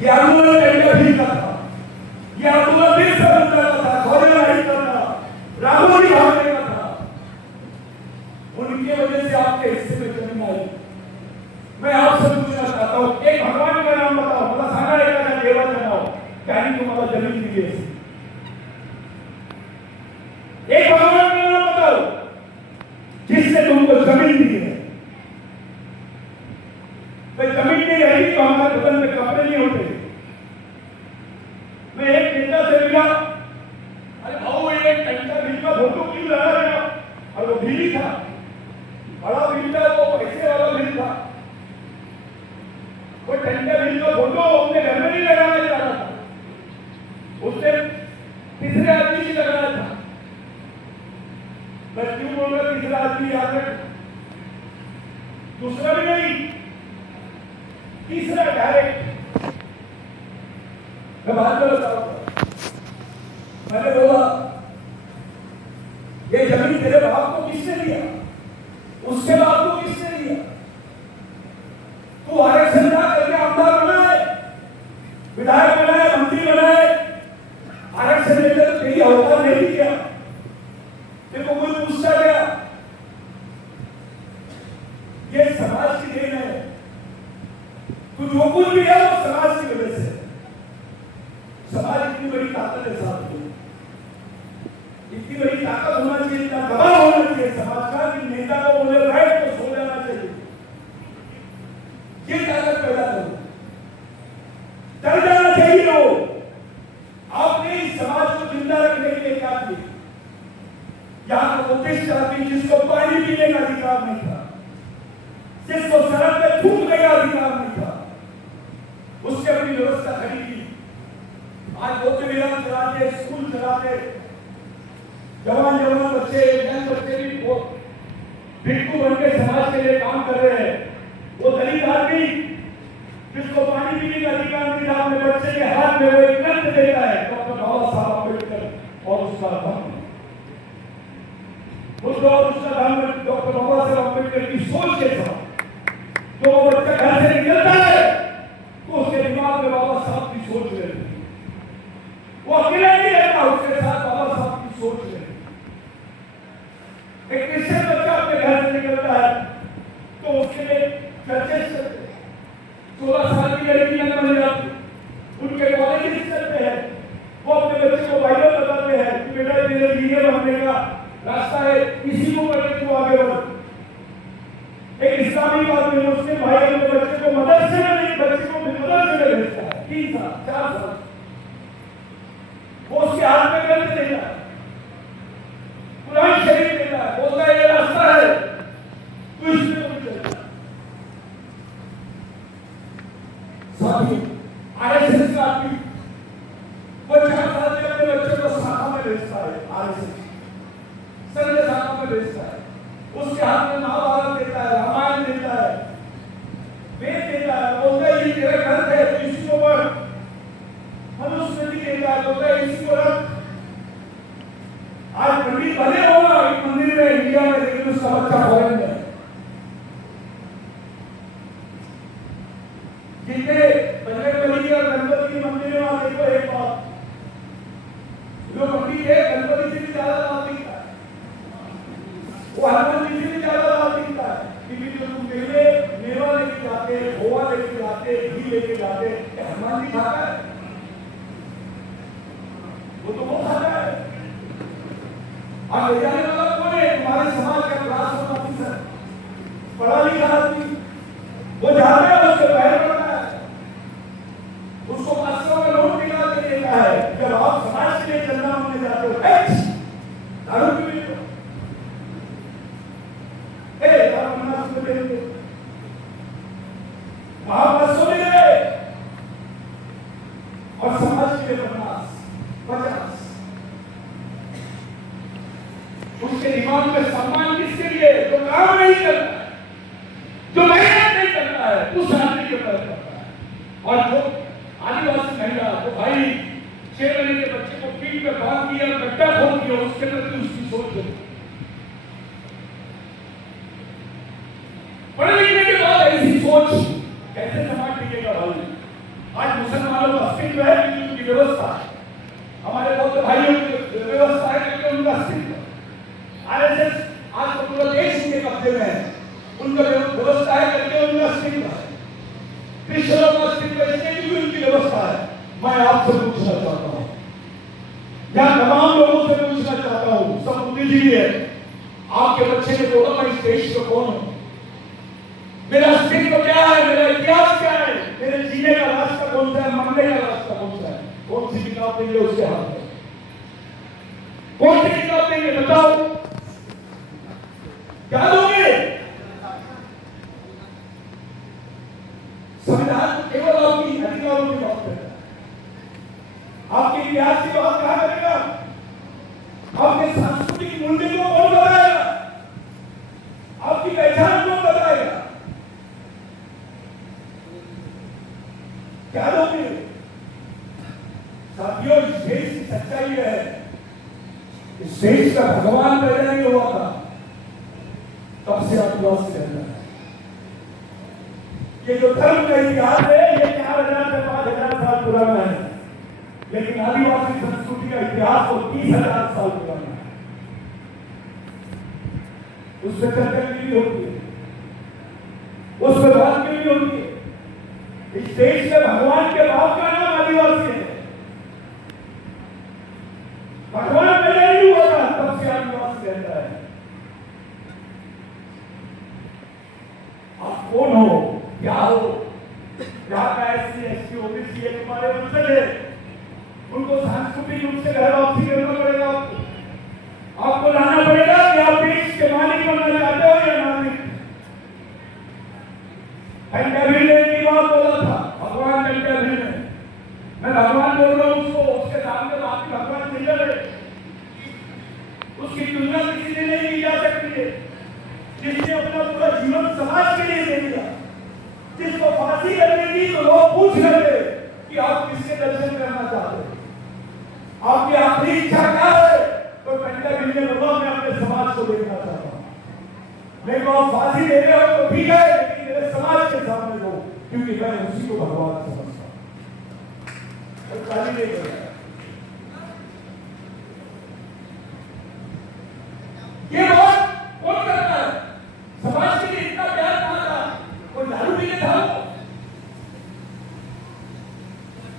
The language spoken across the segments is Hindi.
ये आंदोलन इंडिया भी का था, ये आंदोलन देश का था, खोजनाई का था, राघोजी भागने का था। उनके वजह से आपके हिस्से में जमीन आई। मैं आपसे पूछना चाहता हूँ, एक भगवान का नाम बताओ, मतलब सारा एक देवा बनाओ, यानी तुम्हारा जमीन दी है। एक भगवान का नाम बताओ जिसने तुमको जमीन दी है। भाई जमीन नहीं रही तो हमारे बदन में कपड़े नहीं होते। मैं एक नेता से मिला, अरे भाऊ ये टंका बिल का फोटो क्यों लगा रहे हो? और वो बिल था, बड़ा बिल था, वो पैसे वाला बिल था। वो टंका बिल का फोटो अपने घर में नहीं लगाना चाहता था, उसने तीसरे आदमी की लगाना था। मैं क्यों बोल रहा तीसरा आदमी याद रख, दूसरा भी नहीं, तीसरा डायरेक्ट। मैं बात में बताऊंगा। मैंने बोला ये जमीन तेरे बाप को किसने दिया, उसके बाप को किसने दिया? तू आरक्षण का करके आमदार बना है, विधायक बना है, मंत्री बना है, आरक्षण लेकर तेरी औकात नहीं किया। तेरे को कोई पूछता क्या? ये समाज की देन है। तू जो कुछ भी है वो समाज की वजह से। समाज इतनी बड़ी ताकत है साथ में, इतनी बड़ी ताकत होना चाहिए, इतना दबाव होना चाहिए समाज का कि नेता को बोले राइट तो सो जाना चाहिए। ये ताकत पैदा करो, डर जाना चाहिए लोग। आपने इस समाज को जिंदा रखने के लिए क्या किया? यहाँ का उद्देश्य आदमी जिसको पानी पीने का अधिकार नहीं था, जिसको सड़क पे थूकने का अधिकार नहीं था, उसने अपनी व्यवस्था खड़ी की। आज वो विराम चलाते, स्कूल चलाते, जवान बच्चे, यंग बच्चे भी भिक्षु बन के समाज के लिए काम कर रहे हैं। वो दलित आदमी जिसको पानी पीने का अधिकार नहीं था, अपने बच्चे के हाथ में वो एक ग्रंथ देता है डॉक्टर बाबा साहब अम्बेडकर और उसका धर्म, उसका धर्म डॉक्टर बाबा साहब अम्बेडकर की सोच के साथ जो बच्चा घर से निकलता है तो उसके दिमाग में बाबा साहब की सोच रहती है। वो अकेला नहीं रहता, उसके साथ बाबा साहब की सोच रहती है। एक क्रिश्चियन बच्चा अपने घर से निकलता है तो उसके लिए चर्चे चलते, 16 साल की लड़कियां बन जाती, उनके कॉलेज चलते हैं, वो अपने बच्चे को बाइबल बताते हैं कि बेटा तेरे लीडर बनने का रास्ता है, इसी को करके तू आगे बढ़। एक इस्लामी बात में उसने भाई अपने बच्चे को मदरसे में नहीं, बच्चे को मदरसे में भेजता है, 3 साल 4 साल, वो उसके हाथ में ग्रंथ देता है, कुरान शरीफ देता है, बोलता है ये रास्ता है, तू इसमें नहीं चलता। साथी आरएसएस का आदमी वो 4 साल में अपने बच्चे को शाखा में भेजता है, आरएसएस संजय शाखा में भेजता है, उसके हाथ में महाभारत देता है, रामायण देता है, वेद देता है, बोलता है ये तेरा ग्रंथ है, तो इसी को पढ़। मनुस्मृति देता है, बोलता है इसी को रख। आज पंडित भले होगा एक मंदिर में इंडिया में, लेकिन उसका बच्चा फॉरेन में। जितने बजरंगबली और गणपति मंदिर में आप देखो एक बात, जो पंडित है गणपति से भी ज्यादा बात लिखता है, वो हनुमान जी से भी ज्यादा बात लिखता है। क्योंकि जो तुम पहले मेवा लेके जाते, खोआ लेके जाते, घी लेके जाते, हनुमान जी खाता है, वो तो वो खाता है। अब ले जाने वाला कौन है? तुम्हारे समाज का क्लास ऑफिसर, पढ़ा लिखा आदमी, वो जाता है, उसके पैर पड़ता है, उसको 500 का नोट निकाल के देता है। जब आप समाज के लिए चंदा मांगने जाते हो, दारू पी लो, वहां 500 मिल गए और समाज के लिए 50। उसके दिमाग में सम्मान किसके लिए? जो काम नहीं करता है, जो मेहनत नहीं करता है, उस आदमी के तरफ करता है। और जो आदिवासी महिला तो भाई 6 महीने के बच्चे को पीठ पे बांध दिया, गड्ढा खोल दिया, उसके प्रति उसकी सोच है। पढ़े लिखने के बाद ऐसी सोच कैसे समाज टिकेगा भाई? आज मुसलमान मुसलमानों का अस्तित्व है क्योंकि उनकी व्यवस्था है, हमारे बौद्ध भाइयों की व्यवस्था है क्योंकि उनका अस्तित्व है। आरएसएस आज तो पूरा देश उनके कब्जे में है, उनका व्यवस्था है करके उनका अस्तित्व है। क्रिश्चियनों का अस्तित्व इसलिए क्योंकि उनकी व्यवस्था है। मैं आपसे पूछना चाहता हूँ, या तमाम लोगों से पूछना चाहता हूँ, सब बुद्धिजीवी है, आपके बच्चे ने बोला मैं इस देश का कौन हूँ, मेरा अस्तित्व क्या है, मेरा इतिहास क्या है, मेरे जीने का रास्ता कौन सा है, मरने का रास्ता कौन सा है, कौन सी किताब देंगे उसके हाथ में, कौन सी किताब देंगे बताओ, क्या दोगे? संविधान केवल आपकी अधिकारों की बात करता है, आपके इतिहास की बात कहां करेगा? आपके सांस्कृतिक मूल्य को कौन बताएगा? आपकी पहचान कौन बताएगा? क्या दोगे? साथियों, इस देश की सच्चाई है, इस देश का भगवान पैदा नहीं हुआ था तब से आदिवासी रहता है। ये जो धर्म का इतिहास है ये 4000 से 5000 साल पुराना है, लेकिन आदिवासी संस्कृति का इतिहास तो 30,000 साल पुराना है। उस पर चर्चा क्यों नहीं होती है, उस पर बात क्यों नहीं होती है? इस देश में भगवान के बाप का नाम आदिवासी है। भगवान पैदा नहीं हुआ था तब से आदिवासी रहता है। आप कौन हो, क्या हो, यहाँ का एससी एसटी ओबीसी है तुम्हारे वंशज है, उनको सांस्कृतिक रूप से घर वापसी करना पड़ेगा, आपको लाना पड़ेगा कि आप देश के मालिक बनना चाहते हो या नागरिक। कंटाबिल ने की बात बोला था, भगवान कंटाबिल ने, मैं भगवान बोल रहा हूं उसको, उसके सामने तो आपकी भगवान मिल रहे, उसकी तुलना किसी ने नहीं की जा सकती है, जिसने अपना पूरा जीवन समाज के लिए दे दिया, जिसको फांसी लगनी थी तो लोग पूछ रहे थे कि आप किसके दर्शन करना चाहते हैं, आपकी आखिरी इच्छा क्या है? तो कंटाबिल ने बोला मैं अपने समाज को देखना चाहता हूं। मेरे को आप फांसी दे रहे हो तो ठीक है, लेकिन मेरे समाज के सामने दो, क्योंकि मैं उसी को भगवान समझता हूं। खाली नहीं करेगा ये बात कौन करता है? समाज के लिए इतना प्यार कहां था? कोई दारू पी के था?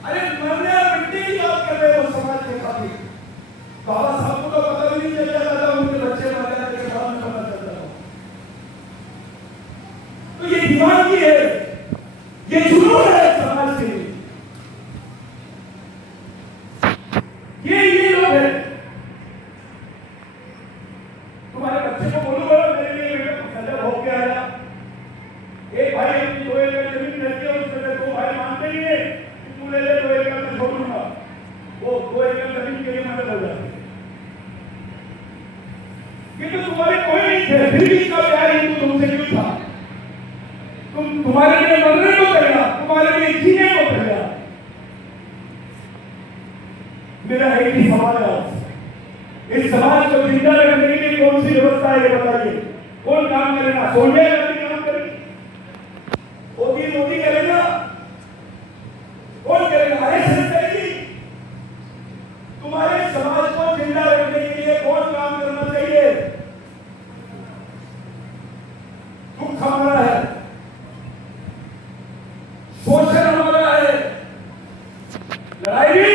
अरे मरने और मिटने की बात कर रहे हो समाज के खातिर। बाबा साहब को तो पता भी नहीं चल जाता था उनके बच्चे मर जाने के बाद में पता चलता था। तो ये दीवानगी है, ये जुनून है समाज के लिए। ये लोग हैं, तुम्हारे बच्चे को बोलो मेरे लिए बेटा सजा भोग के आया। एक भाई अपनी 2 एकड़ जमीन रहती है, उसमें 2 भाई मानते ही है कि तू ले ले 2 एकड़ में छोड़ूंगा, वो 2 एकड़ जमीन के लिए मदद हो जाती है। ये तो तुम्हारे कोई नहीं थे, फिर भी इतना प्यार हिंदू तुमसे क्यों था? तुम्हारे लिए मरने को तैयार, तुम्हारे लिए जीने को तैयार। मेरा एक ही सवाल है आपसे, इस समाज को जिंदा रखने के लिए कौन सी व्यवस्था है ये बताइए? कौन काम करेगा? सोनिया गांधी काम करेगी, मोदी करेगा, कौन करेगा? आरएसएस करेगी। तुम्हारे समाज को जिंदा रखने के लिए कौन काम करना चाहिए? दुख हमारा है, शोषण हमारा है, लड़ाई भी,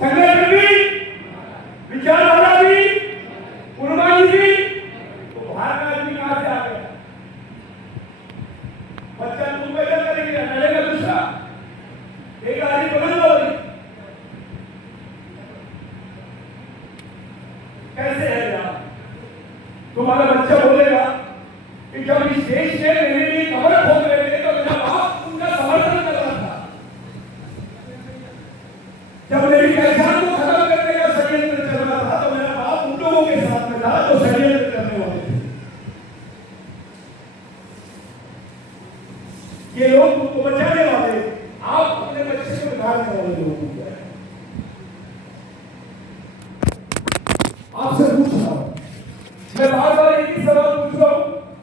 संगठन भी, विचारधारा भी, कुर्बानी भी। तो बाहर का आदमी कहां से आ गया? बच्चा तुम पैदा करेंगे, लड़ेगा दूसरा, एक आदमी बदल लो। कैसे है यार? तुम्हारा बच्चा बोलेगा कि जब इस देश ने मेरे लिए कब्र खोद रहे थे तो मेरा बाप उनका समर्थन कर रहा था, जब मेरी पहचान को खत्म करने का षड्यंत्र चल रहा था तो मेरा बाप उन लोगों के साथ में था जो षड्यंत्र करने वाले थे। ये लोग तुमको बचाने वाले, आप अपने बच्चे को बिगाड़ने वाले लोग हैं।